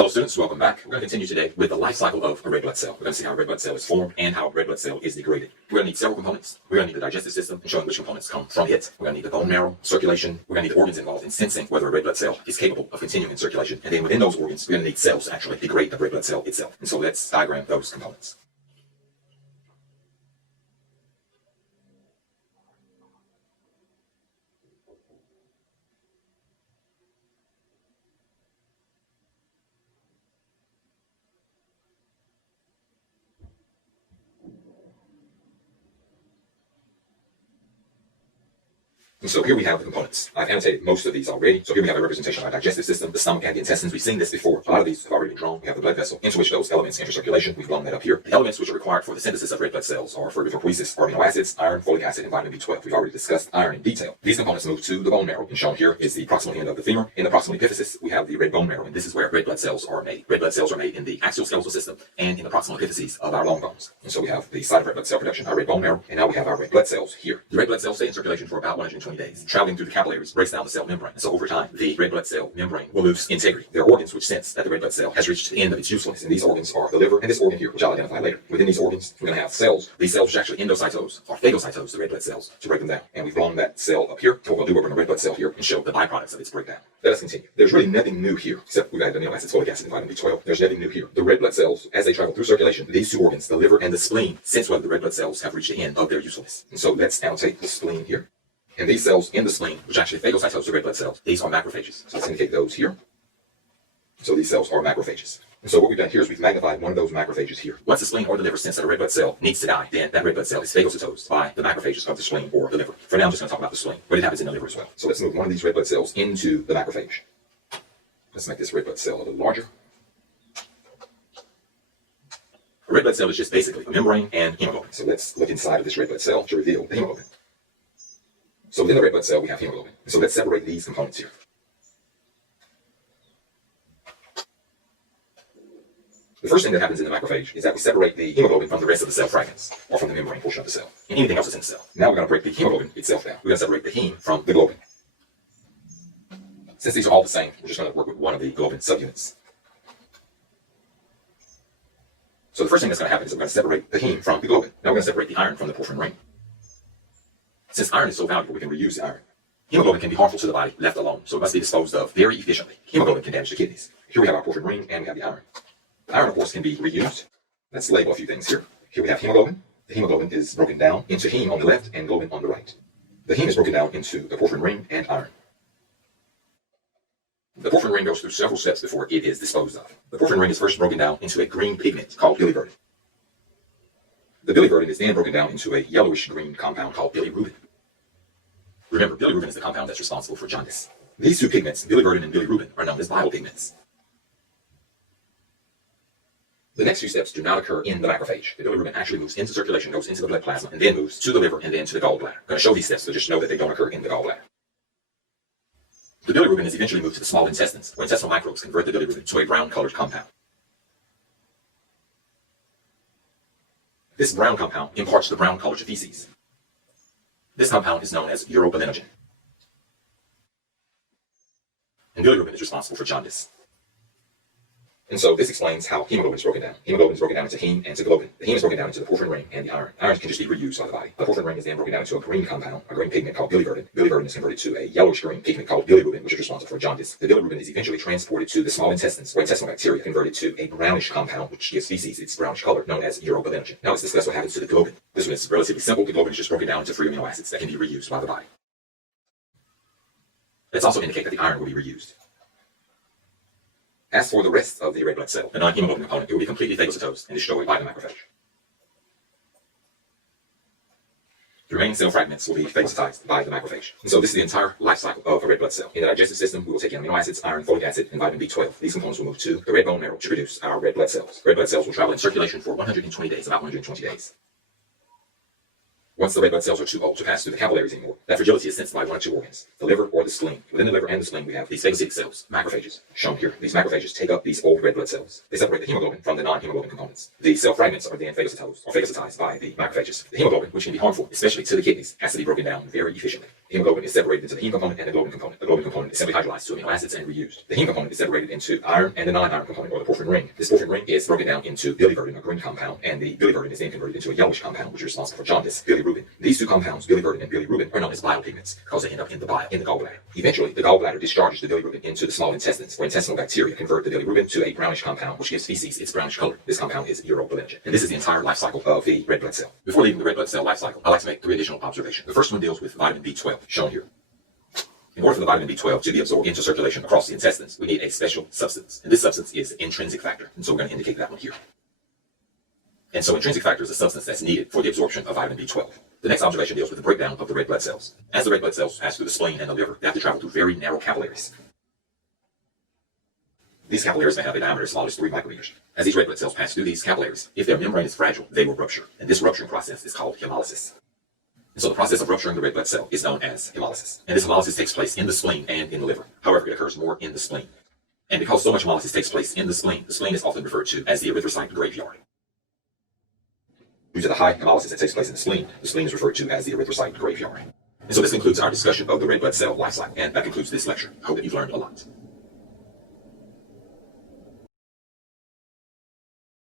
Hello students, welcome back. We're going to continue today with the life cycle of a red blood cell. We're going to see how a red blood cell is formed and how a red blood cell is degraded. We're going to need several components. We're going to need the digestive system and showing which components come from it. We're going to need the bone marrow, circulation. We're going to need the organs involved in sensing whether a red blood cell is capable of continuing in circulation. And then within those organs, we're going to need cells to actually degrade the red blood cell itself. And so let's diagram those components. And so here we have the components. I've annotated most of these already. So here we have a representation of our digestive system, the stomach and the intestines. We've seen this before. A lot of these have already been drawn. We have the blood vessel into which those elements enter circulation. We've blown that up here. The elements which are required for the synthesis of red blood cells are for erythropoiesis, amino acids, iron, folic acid, and vitamin B12. We've already discussed iron in detail. These components move to the bone marrow, and shown here is the proximal end of the femur. In the proximal epiphysis, we have the red bone marrow, and this is where red blood cells are made. Red blood cells are made in the axial skeletal system and in the proximal epiphyses of our long bones. And so we have the site of red blood cell production, our red bone marrow, and now we have our red blood cells here. The red blood cells stay in circulation for about 120 days, traveling through the capillaries, breaks down the cell membrane. And so over time, the red blood cell membrane will lose integrity. There are organs which sense that the red blood cell has reached the end of its usefulness, and these organs are the liver and this organ here, which I'll identify later. Within these organs, we're going to have cells. These cells, which are actually endocytose, or phagocytose, the red blood cells, to break them down. And we've blown that cell up here. What we'll do, we're going to red blood cell here and show the byproducts of its breakdown. Let us continue. There's really nothing new here, except we've added amino acids, folic acid, and vitamin B12. There's nothing new here. The red blood cells, as they travel through circulation, these two organs, the liver and the spleen, sense whether the red blood cells have reached the end of their usefulness. And so let's annotate the spleen here. And these cells in the spleen, which actually phagocytose the red blood cells, these are macrophages. So let's indicate those here. So these cells are macrophages. And so what we've done here is we've magnified one of those macrophages here. Once the spleen or the liver sense that a red blood cell needs to die, then that red blood cell is phagocytosed by the macrophages of the spleen or the liver. For now, I'm just going to talk about the spleen, but it happens in the liver as well. So let's move one of these red blood cells into the macrophage. Let's make this red blood cell a little larger. A red blood cell is just basically a membrane and hemoglobin. So let's look inside of this red blood cell to reveal the hemoglobin. So within the red blood cell, we have hemoglobin. So let's separate these components here. The first thing that happens in the macrophage is that we separate the hemoglobin from the rest of the cell fragments, or from the membrane portion of the cell, and anything else that's in the cell. Now we're going to break the hemoglobin itself down. We're going to separate the heme from the globin. Since these are all the same, we're just going to work with one of the globin subunits. So the first thing that's going to happen is we're going to separate the heme from the globin. Now we're going to separate the iron from the porphyrin ring. Since iron is so valuable, we can reuse the iron. Hemoglobin can be harmful to the body left alone, so it must be disposed of very efficiently. Hemoglobin can damage the kidneys. Here we have our porphyrin ring, and we have the iron. The iron, of course, can be reused. Let's label a few things here. Here we have hemoglobin. The hemoglobin is broken down into heme on the left and globin on the right. The heme is broken down into the porphyrin ring and iron. The porphyrin ring goes through several steps before it is disposed of. The porphyrin ring is first broken down into a green pigment called biliverdin. The biliverdin is then broken down into a yellowish-green compound called bilirubin. Remember, bilirubin is the compound that's responsible for jaundice. These two pigments, biliverdin and bilirubin, are known as biopigments. The next few steps do not occur in the macrophage. The bilirubin actually moves into circulation, goes into the blood plasma, and then moves to the liver and then to the gallbladder. I'm going to show these steps, so just know that they don't occur in the gallbladder. The bilirubin is eventually moved to the small intestines, where intestinal microbes convert the bilirubin to a brown-colored compound. This brown compound imparts the brown color to feces. This compound is known as urobilinogen. And bilirubin is responsible for jaundice. And so this explains how hemoglobin is broken down. Hemoglobin is broken down into heme and to globin. The heme is broken down into the porphyrin ring and the iron. Iron can just be reused by the body. The porphyrin ring is then broken down into a green compound, a green pigment called biliverdin. Biliverdin is converted to a yellowish-green pigment called bilirubin, which is responsible for jaundice. The bilirubin is eventually transported to the small intestines, where intestinal bacteria convert it to a brownish compound, which gives feces its brownish color, known as urobilinogen. Now let's discuss what happens to the globin. This one is relatively simple. The globin is just broken down into free amino acids that can be reused by the body. Let's also indicate that the iron will be reused. As for the rest of the red blood cell, the non-hemoglobin component, it will be completely phagocytosed and destroyed by the macrophage. The remaining cell fragments will be phagocytized by the macrophage. And so this is the entire life cycle of a red blood cell. In the digestive system, we will take in amino acids, iron, folic acid, and vitamin B12. These components will move to the red bone marrow to produce our red blood cells. Red blood cells will travel in circulation for 120 days, about 120 days. Once the red blood cells are too old to pass through the capillaries anymore, that fragility is sensed by one of two organs, the liver or the spleen. Within the liver and the spleen, we have these phagocytic cells, macrophages, shown here. These macrophages take up these old red blood cells. They separate the hemoglobin from the non-hemoglobin components. The cell fragments are then phagocytosed by the macrophages. The hemoglobin, which can be harmful, especially to the kidneys, has to be broken down very efficiently. Hemoglobin is separated into the heme component and the globin component. The globin component is simply hydrolyzed to amino acids and reused. The heme component is separated into iron and the non-iron component, or the porphyrin ring. This porphyrin ring is broken down into biliverdin, a green compound, and the biliverdin is then converted into a yellowish compound, which is responsible for jaundice, bilirubin. These two compounds, biliverdin and bilirubin, are known as bile pigments because they end up in the bile, in the gallbladder. Eventually, the gallbladder discharges the bilirubin into the small intestines, where intestinal bacteria convert the bilirubin to a brownish compound, which gives feces its brownish color. This compound is urobilinogen. And this is the entire life cycle of the red blood cell. Before leaving the red blood cell life cycle, I like to make 3 additional observations. The first one deals with vitamin B12, shown here. In order for the vitamin B12 to be absorbed into circulation across the intestines, we need a special substance. And this substance is the intrinsic factor. And so we're going to indicate that one here. And so intrinsic factor is a substance that's needed for the absorption of vitamin B12. The next observation deals with the breakdown of the red blood cells. As the red blood cells pass through the spleen and the liver, they have to travel through very narrow capillaries. These capillaries may have a diameter as small as 3 micrometers. As these red blood cells pass through these capillaries, if their membrane is fragile, they will rupture. And this rupturing process is called hemolysis. And so the process of rupturing the red blood cell is known as hemolysis. And this hemolysis takes place in the spleen and in the liver. However, it occurs more in the spleen. And because so much hemolysis takes place in the spleen is often referred to as the erythrocyte graveyard. Due to the high hemolysis that takes place in the spleen is referred to as the erythrocyte graveyard. And so this concludes our discussion of the red blood cell life cycle. And that concludes this lecture. I hope that you've learned a lot.